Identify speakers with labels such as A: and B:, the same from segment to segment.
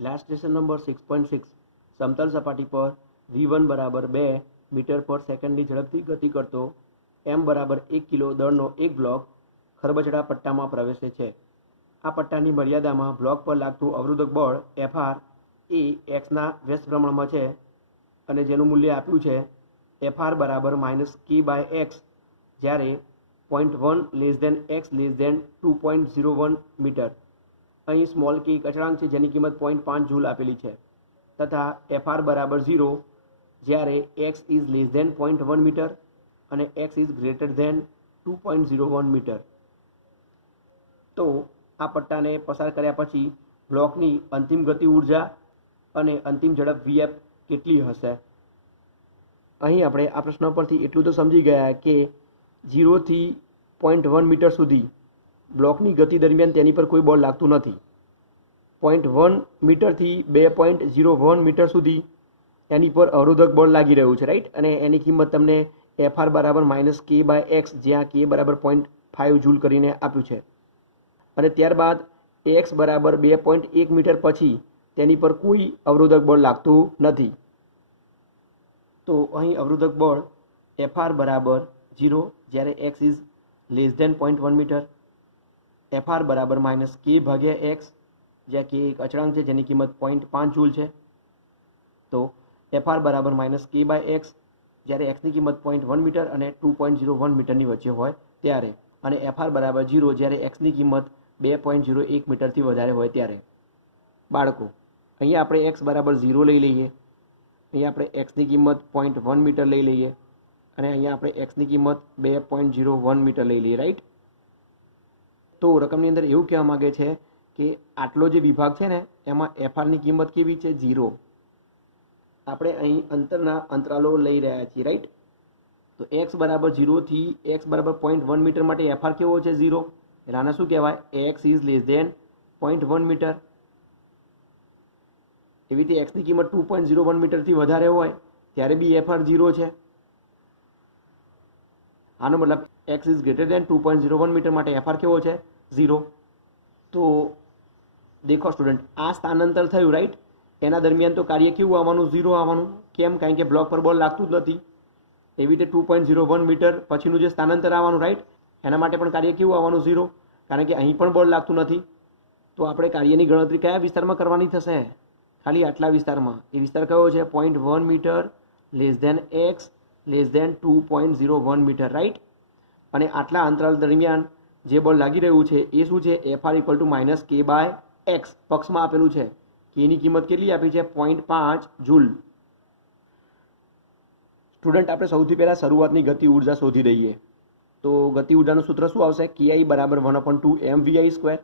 A: Last station number six point six સમતલ સપાટી પર વી વન બરાબર બે મીટર પર સેકન્ડની ઝડપથી ગતિ કરતો એમ બરાબર એક કિલો દળનો એક બ્લોક ખરબચડા પટ્ટામાં પ્રવેશે છે. આ પટ્ટાની મર્યાદામાં બ્લોક પર લાગતું અવરોધક બળ એફઆર એ એક્સના વ્યસ્ત પ્રમાણમાં છે અને જેનું મૂલ્ય આપ્યું છે એફઆર બરાબર માઇનસ કે બાય એક્સ જ્યારે point one less than X less than two point zero one metre અહીં સ્મોલ કે એક અચળાંક છે, જેની કિંમત પોઈન્ટ પાંચ જૂલ આપેલી છે. તથા એફઆર બરાબર ઝીરો જ્યારે X is less than point one metre અને X is greater than two point zero one metre તો આ પટ્ટાને પસાર કર્યા પછી બ્લોકની અંતિમ ગતિ ઊર્જા અને અંતિમ ઝડપ વીએફ કેટલી હશે? અહીં આપણે આ પ્રશ્ન પરથી એટલું તો સમજી ગયા કે ઝીરોથી પોઈન્ટ વન મીટર સુધી બ્લોકની ગતિ દરમિયાન તેની પર કોઈ બળ લાગતું નથી. પોઈન્ટ વન મીટરથી બે પોઈન્ટ ઝીરો વન મીટર સુધી એની પર અવરોધક બળ લાગી રહ્યું છે રાઈટ અને એની કિંમત તમને એફઆર બરાબર માઇનસ કે બાય એક્સ જ્યાં કે બરાબર પોઈન્ટ ફાઇવ જૂલ કરીને આપ્યું છે. અને ત્યારબાદ એક્સ બરાબર બે પોઈન્ટ એક મીટર પછી તેની પર કોઈ અવરોધક બળ લાગતું નથી. તો અહીં અવરોધક બળ એફઆર બરાબર ઝીરો, જ્યારે X is less than point one metre FR બરાબર માઇનસ કે ભાગ્યા એક્સ જ્યાં કે એક અચળાંક છે, જેની કિંમત પોઈન્ટ પાંચ જૂલ છે. તો એફઆર બરાબર માઇનસ કે બાય એક્સ જ્યારે એક્સની કિંમત પોઈન્ટ વન મીટર અને ટુ પોઈન્ટ ઝીરો વન મીટરની વચ્ચે હોય ત્યારે. અને એફઆર બરાબર ઝીરો જ્યારે એક્સની કિંમત બે પોઈન્ટ ઝીરો એક મીટરથી વધારે હોય ત્યારે. બાળકો, અહીંયા આપણે એક્સ બરાબર ઝીરો લઈ લઈએ. અહીંયા આપણે એક્સની કિંમત પોઈન્ટ વન મીટર લઈ લઈએ. અને અહીંયા આપણે એક્સની કિંમત બે પોઈન્ટ ઝીરો વન મીટર લઈ લઈએ રાઈટ તો રકમની અંદર એવું કહેવા માગે છે કે આટલો જે વિભાગ છે ને, એમાં એફઆરની કિંમત કેવી છે? ઝીરો આપણે અહીં અંતરના અંતરાલો લઈ રહ્યા છીએ રાઈટ તો એક્સ બરાબર ઝીરોથી એક્સ બરાબર પોઈન્ટ વન મીટર માટે એફઆર કેવો છે? ઝીરો એટલે આને શું કહેવાય? X is less than point one metre. એવી રીતે એક્સની કિંમત ટુ પોઈન્ટ ઝીરો વન મીટરથી વધારે હોય, ત્યારે બી એફઆર ઝીરો છે. આનો મતલબ X is greater than two point zero one metre માટે એફઆર કેવો છે? ઝીરો તો દેખો સ્ટુડન્ટ આ સ્થાનાંતર થયું રાઈટ એના દરમિયાન તો કાર્ય કેવું આવવાનું? ઝીરો આવવાનું. કેમ? કારણ કે બ્લોક પર બળ લાગતું જ નથી. એવી રીતે two point zero one metre પછીનું જે સ્થાનાંતર આવવાનું રાઈટ એના માટે પણ કાર્ય કેવું આવવાનું? ઝીરો કારણ કે અહીં પણ બળ લાગતું નથી. તો આપણે કાર્યની ગણતરી કયા વિસ્તારમાં કરવાની થશે? ખાલી આટલા વિસ્તારમાં. એ વિસ્તાર કયો છે? Point one metre less than X less than two point zero one metre right અને આટલા અંતરાલ દરમિયાન જે બળ લાગી રહ્યું છે, એ શું છે? F R equal to minus K by X પક્ષમાં આપેલું છે. કેની કિંમત કેટલી આપી છે? પોઈન્ટ પાંચ જૂલ. સ્ટુડન્ટ આપણે સૌથી પહેલાં શરૂઆતની ગતિ ઊર્જા શોધી દઈએ. તો ગતિ ઉર્જાનું સૂત્ર શું આવશે? કેઆઈ બરાબર one upon two M VI square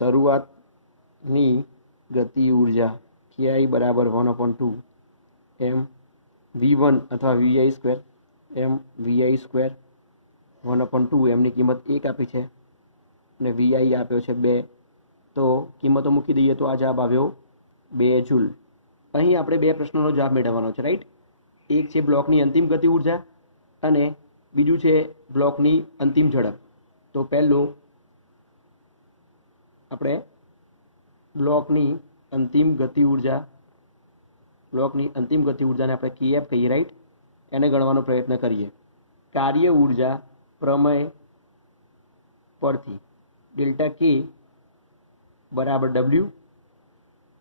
A: શરૂઆતની ગતિ ઊર્જા કેઆઈ બરાબર one upon two M V one અથવા VI square M VI square one upon two એમની કિંમત એક આપી છે અને વીઆઈ આપ્યો છે બે. તો કિંમતો મૂકી દઈએ તો આ જવાબ આવ્યો બે જૂલ. અહીં આપણે બે પ્રશ્નોનો જવાબ મેળવવાનો છે રાઈટ એક છે બ્લોકની અંતિમ ગતિ ઊર્જા અને બીજું છે બ્લોકની અંતિમ ઝડપ. તો પહેલું આપણે બ્લોકની અંતિમ ગતિ ઊર્જા બ્લોકની અંતિમ ગતિ ઉર્જાને આપણે કેએફ કહીએ રાઈટ એને ગણવાનો પ્રયત્ન કરીએ. કાર્ય ઊર્જા પ્રમેય પરથી ડેલ્ટા કે બરાબર ડબલ્યુ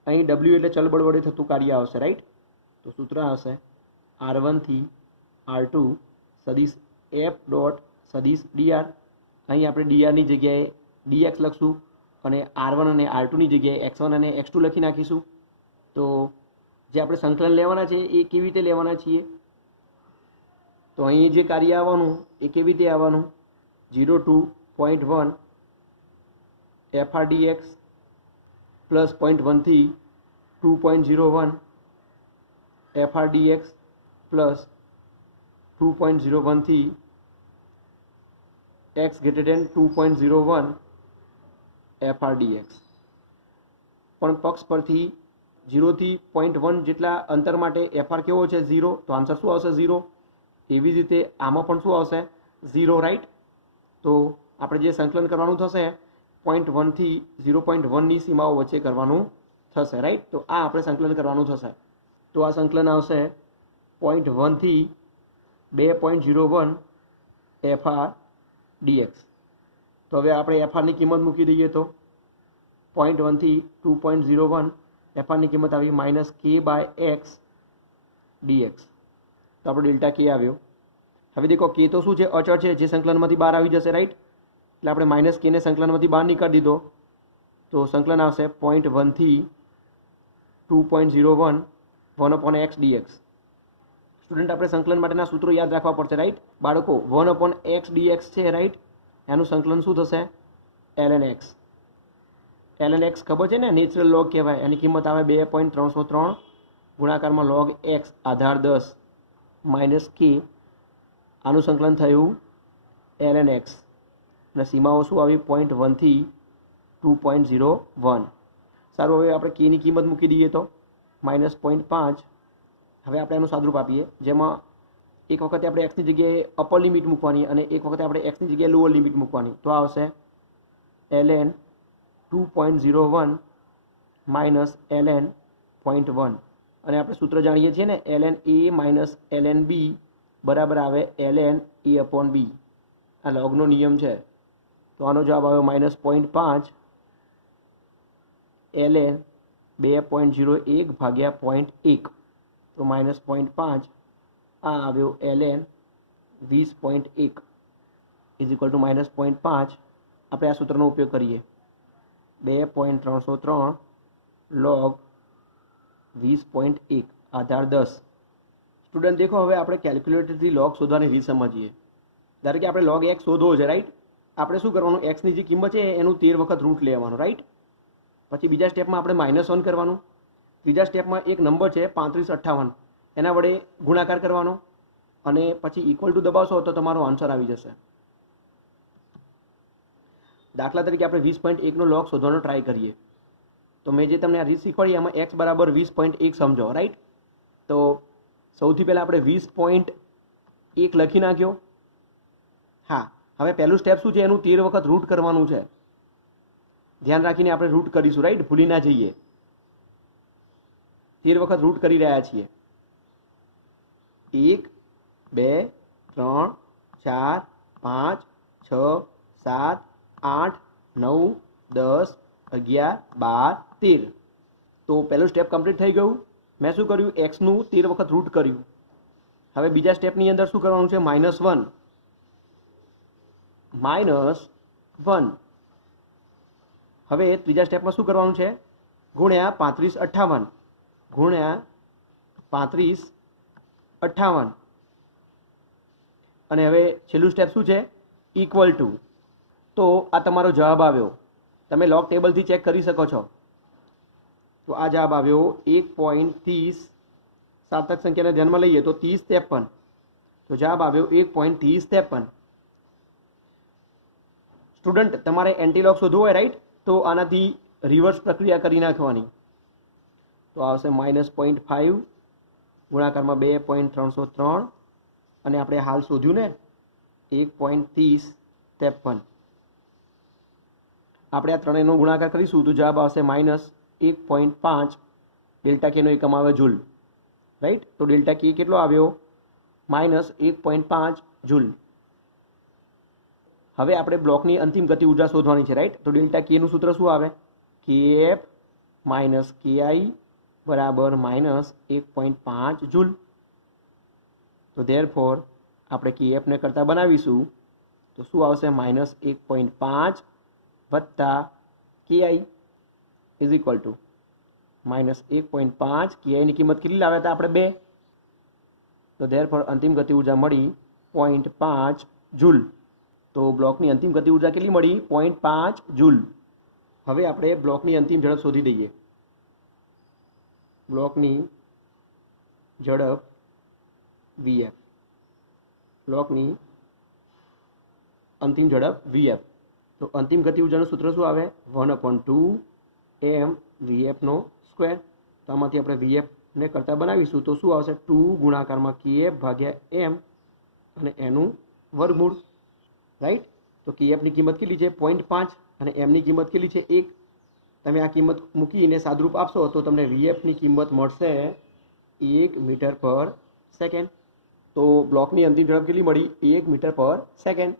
A: અહીં ડબલ્યુ એટલે ચલબળ વડે થતું કાર્ય આવશે રાઈટ તો સૂત્ર હશે આર વનથી આર ટુ સદીશ એફ ડોટ સદીશ ડીઆર અહીં આપણે ડીઆરની જગ્યાએ ડીએક્સ લખશું અને આર વન અને આર ટુની જગ્યાએ એક્સ વન અને એક્સ ટુ લખી નાખીશું. તો જે આપણે સંકલન લેવાના છે, એ કેવી રીતે લેવાના છીએ? તો અહીં જે કાર્ય આવવાનું, એ કેવી રીતે આવવાનું? Zero to point one FRDX plus point વનથી two point zero one FRDX plus two point zero વનથી X greater than two point zero one FRDX. પણ પક્ષ પરથી ઝીરોથી પોઈન્ટ વન જેટલા અંતર માટે એફઆર કેવો છે? ઝીરો. તો આન્સર શું આવશે? ઝીરો. એવી જ રીતે આમાં પણ શું આવશે? ઝીરો રાઈટ તો આપણે જે સંકલન કરવાનું થશે પોઈન્ટ વનથી ઝીરો પોઈન્ટ વનની સીમાઓ વચ્ચે કરવાનું થશે રાઈટ તો આ આપણે સંકલન કરવાનું થશે. તો આ સંકલન આવશે પોઈન્ટ વનથી બે point zero one F R D X તો હવે આપણે એફઆરની કિંમત મૂકી દઈએ તો point વનથી two point zero one F આરની કિંમત આવી માઇનસ કે બાય એક્સ ડીએક્સ તો આપણો ડેલ્ટા કે આવ્યો. હવે દેખો કે તો શું છે? અચળ છે, જે સંકલનમાંથી બહાર આવી જશે રાઈટ એટલે આપણે માઇનસ કેને સંકલનમાંથી બહાર નીકાળી દીધો. તો સંકલન આવશે point વનથી two point zero one one upon X DX student આપણે સંકલન માટેના સૂત્રો યાદ રાખવા પડશે રાઈટ બાળકો વન અપોન એક્સ ડીએક્સ છે રાઈટ એનું સંકલન શું થશે? L N X L X ખબર છે ને? નેચરલ લોગ કહેવાય. એની કિંમત આવે બે પોઈન્ટ ત્રણસો ત્રણ ગુણાકારમાં લોગ એક્સ આધાર દસ માઇનસ કે આનું સંકલન થયું એલ એન એક્સ અને સીમાઓ શું આવી? પોઈન્ટ વનથી ટુ પોઈન્ટ ઝીરો વન સારું, હવે આપણે કેની કિંમત મૂકી દઈએ તો. માઇનસ પોઈન્ટ પાંચ. હવે આપણે એનું સાદરૂપ આપીએ. જેમાં એક વખતે આપણે એક્સની જગ્યાએ અપર લિમિટ મૂકવાની અને એક વખતે આપણે એક્સની જગ્યાએ લોઅર લિમિટ મૂકવાની. તો આવશે L N two point zero one minus L N point one અને આપણે સૂત્ર જાણીએ છીએ ને L N A minus L N B બરાબર આવે L N A upon B આ લોગનો નિયમ છે. તો આનો જવાબ આવ્યો માઇનસ પોઈન્ટ પાંચ એલ એન બે પોઈન્ટ ઝીરો એક ભાગ્યા પોઈન્ટ એક. તો માઇનસ પોઈન્ટ પાંચ, આ આવ્યો એલ એન વીસ પોઈન્ટ એક. Is equal to minus point પાંચ. આપણે આ સૂત્રનો ઉપયોગ કરીએ. બે પોઈન્ટ ત્રણસો ત્રણ લોગ વીસ પોઈન્ટ એક, આધાર દસ. સ્ટુડન્ટ દેખો, હવે આપણે કેલ્ક્યુલેટરથી લોગ શોધવાની રીત સમજીએ. ધારો કે આપણે લોગ એક્સ શોધવો છે રાઈટ આપણે શું કરવાનું? એક્સની જે કિંમત છે, એનું તેર વખત રૂટ લેવાનું રાઈટ પછી બીજા સ્ટેપમાં આપણે માઇનસ વન કરવાનું. ત્રીજા સ્ટેપમાં એક નંબર છે, પાંત્રીસ અઠ્ઠાવન. એના વડે ગુણાકાર કરવાનો. અને પછી ઇક્વલ ટુ દબાવશો તો તમારો આન્સર આવી જશે. દાખલા તરીકે આપણે વીસ પોઈન્ટ એકનો લોગ શોધવાનો ટ્રાય કરીએ. તો મેં જે તમને આ રીત શીખવાડી એમાં એક્સ બરાબર વીસ પોઈન્ટ એક સમજો રાઈટ તો સૌથી પહેલાં આપણે વીસ પોઈન્ટ એક લખી નાખ્યો. હા, હવે પહેલું સ્ટેપ શું છે? એનું તેર વખત રૂટ કરવાનું છે. ધ્યાન રાખીને આપણે રૂટ કરીશું રાઈટ ભૂલી ના જઈએ. તેર વખત રૂટ કરી રહ્યા છીએ. એક, બે, ત્રણ, ચાર, પાંચ, છ, સાત આઠ, નવ, દસ, અગિયાર, બાર, તેર. તો પહેલું સ્ટેપ કમ્પ્લીટ થઈ ગયું. મેં શું કર્યું? એક્સનું તેર વખત રૂટ કર્યું. હવે બીજા સ્ટેપની અંદર શું કરવાનું છે? માઇનસ વન માઇનસ વન હવે ત્રીજા સ્ટેપમાં શું કરવાનું છે? ગુણ્યા પાંત્રીસ અઠ્ઠાવન. ગુણ્યા પાંત્રીસ અઠ્ઠાવન. અને હવે છેલ્લું સ્ટેપ શું છે? ઇક્વલ ટુ તો આ તમારો જવાબ આવ્યો. તમે લોક ટેબલથી ચેક કરી શકો છો. તો આ જવાબ આવ્યો એક પોઈન્ટ ત્રીસ સાર્થક સંખ્યાને ધ્યાનમાં લઈએ તો ત્રીસ ત્રેપન. તો જવાબ આવ્યો એક પોઈન્ટ ત્રીસ ત્રેપન. સ્ટુડન્ટ તમારે એન્ટીલોક શોધવું હોય રાઈટ તો આનાથી રિવર્સ પ્રક્રિયા કરી નાખવાની. તો આવશે માઇનસ પોઈન્ટ ફાઇવ ગુણાકારમાં બે પોઈન્ટ ત્રણસો ત્રણ. અને આપણે હાલ શોધ્યું ને, એક પોઈન્ટ ત્રીસ ત્રેપન. આપણે આ ત્રણેયનો ગુણાકાર કરીશું તો જવાબ આવશે માઇનસ એક પોઈન્ટ પાંચ ડેલ્ટા કેનો એકમ આવે જૂલ. રાઈટ તો ડેલ્ટા કે કેટલો આવ્યો? માઇનસ એક પોઈન્ટ પાંચ જૂલ. હવે આપણે બ્લોકની અંતિમ ગતિ ઊર્જા શોધવાની છે રાઈટ તો ડેલ્ટા કેનું સૂત્ર શું આવે? કે એફ માઇનસ કે આઈ બરાબર માઇનસ એક પોઈન્ટ પાંચ જૂલ. તો ધેર ફોર આપણે કે એફને કરતાં બનાવીશું. તો શું આવશે? માઇનસ એક પોઈન્ટ પાંચ વત્તા K I is equal to minus એક પોઈન્ટ પાંચ. કે આઈની કિંમત કેટલી લાવ્યા હતા આપણે બે? તો ધેર ફોર અંતિમ ગતિ ઊર્જા મળી પોઈન્ટ પાંચ જૂલ તો બ્લોકની અંતિમ ગતિ ઊર્જા કેટલી મળી? પોઈન્ટ પાંચ જૂલ હવે આપણે બ્લોકની અંતિમ ઝડપ શોધી દઈએ. બ્લોકની ઝડપ વીએફ બ્લોકની અંતિમ ઝડપ વીએફ તો અંતિમ ગતિ ઉર્જાનું સૂત્ર શું આવે? વન અપોન ટુ એમ વીએફનો સ્ક્વેર તો આમાંથી આપણે વીએફને કરતાં બનાવીશું તો શું આવશે? ટુ ગુણાકારમાં કેએફ ભાગ્યા એમ અને એનું વર્ગમૂળ. રાઈટ તો કેએફની કિંમત કેટલી છે? પોઈન્ટ પાંચ અને એમની કિંમત કેટલી છે? એક. તમે આ કિંમત મૂકીને સાદરૂપ આપશો તો તમને વીએફની કિંમત મળશે એક મીટર પર સેકન્ડ તો બ્લોકની અંતિમ ઝડપ કેટલી મળી? એક મીટર પર સેકન્ડ